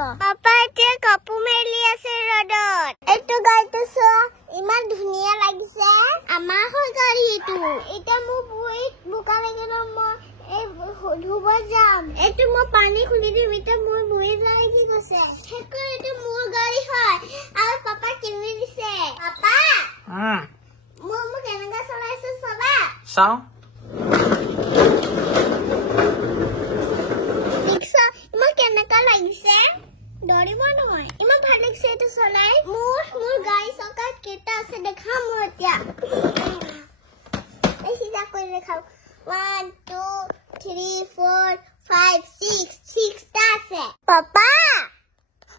Papa এতিয়া কাপোৰ মেলি আছে ৰদত এইটো গাড়ীটো চোৱা ইমান ধুনীয়া লাগিছে আমাৰ হৈ গাড়ী এইটো এটা মোৰ ভৰিত বোকা লাগে ন মই এই ধুব যাম এইটো মই পানী খুলি দিম এটা মোৰ ভৰিত লাগি গৈছে হেকো এইটো মোৰ গাড়ী হয় আৰু পাপা কিনি দিছে পাপা মই কেনেকা চলাইছো চাবা চাও ইমান কেনেকা লাগিছে দৰিব নহয় ইমান ভাল লাগিছে এইটো চলাই মোৰ গাড়ী চকাত কেইটা আছে দেখা মই এতিয়া এই সিজা কৰি দেখাও 1 2 3 4 5 6 টা আছে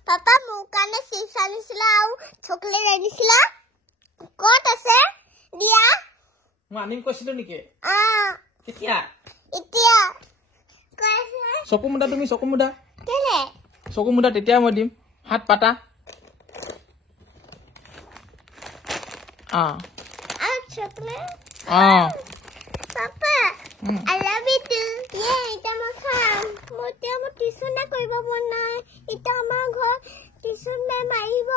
পাপা মোৰ কাৰণে চিপছ আনিছিলা আৰু চকলেট আনিছিলা ক'ত আছে দিয়া মই আনিম কৈছিলো নেকি কেতিয়া এতিয়া চকু মুদা তুমি চকু মুদা কেলে চকু মুদা তেতিয়া মই দিম হাত পাতা আৰু chocolate Papa, I love you too. Yeah, এটা মই খাম মই টিউচন কৰিব মন নাই এটা আমাৰ ঘৰ টিউচন মেম আহিব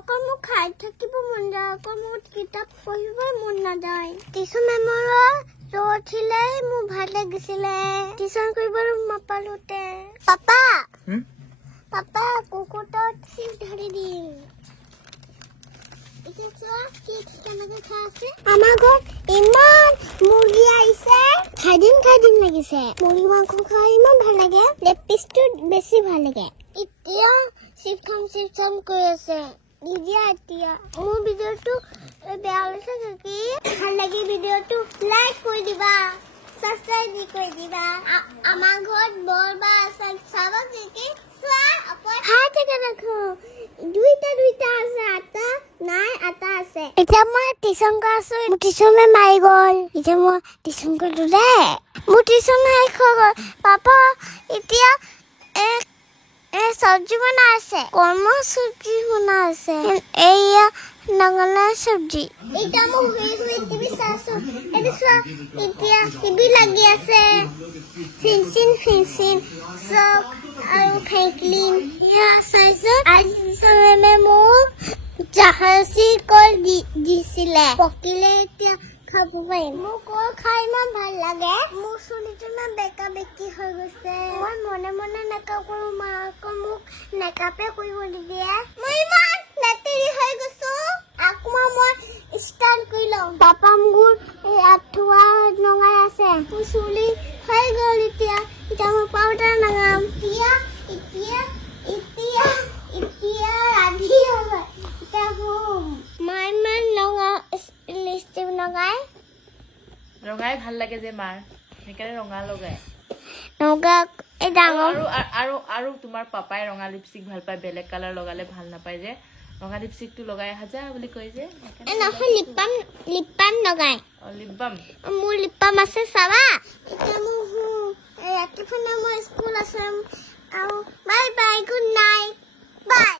অকল মোক খাই থাকিব মন যায় অকল মোক কিতাপ পঢ়িব মন নাযায় টিউচন মেমৰ উঠিলে মোৰ ভাল লাগিছিলে টিউচন কৰিব নাপালোতে পাপা কুকুৰটোত চিপ ধৰি দিম আমাৰ ঘৰত ইমান মুৰ্গী আহিছে খাই দিম লাগিছে মুৰ্গী মাংস খাই ইমান ভাল লাগে লেগ পিচটো বেছি ভাল লাগে এতিয়া চিপ খাম কৈ আছে এতিয়া মোৰ ভিডিঅ'টো বেয়া হৈছে নেকি ভাল লাগে ভিডিঅ'টো লাইক কৰি দিবা সাবস্ক্ৰাইব কৰি দিবা আমাৰ ঘৰত বৰবা আছে চাব কি হাই থেকে দেখো দুইটা আছে আটা নাই আটা আছে এতিয়া মই টিউচন কৰাছো টিউচন মে মাৰি গল এতিয়া মই টিউচন কৰিলো দে মোৰ টিউচন শেষ হৈ গল পাপা এতিয়া চব্জি বনাই আছে কৰ্ম চব্জি বনাই আছে এইয়া নঙলা চব্জি এতিয়া মই টিভি চাইছো এতিয়া টিভি লাগি আছে ফিনচিন চব আৰু ফেকলিন ইয়া চাইছো আজি সবে মোক জাহাজী কল দিছিলে পকিলে এতিয়া খাব পাৰিম মোক কল খাই ইমান ভাল লাগে মোৰ চুলিটো ইমান বেকা বেকি হৈ গৈছে মই মনে মেকআপ কৰো মাকে মোক মেকআপে কৰিব নিদিয়ে মই ইমান লেতেৰি হৈ গৈছো আকৌ মই ষ্টাৰ্ট কৰি লওঁ পাপা মোৰ আঠুৱা নগাই আছে মোৰ চুলি হৈ গ'ল এতিয়া মই পাউডাৰ লগাম এতিয়া ৰাধি হ'ব এতিয়া মই ইমান লিপষ্টিক ৰঙাই ভাল লাগে যে মাৰ সেইকাৰণে ৰঙা লগাই এই ডাঙৰ আৰু তোমাৰ পাপাই ৰঙা লিপষ্টিক ভাল পায় বেলেগ কালাৰ লগালে ভাল নাপায় যে ৰঙা লিপষ্টিকটো লগাই হাজা বুলি কয় যে নহয় লিপ বাম লগাই লিপ বাম মোৰ লিপ বাম আছে চাবা এতিয়া মোৰ ৰাতিপুৱা মই স্কুল আছে আৰু bye bye good night bye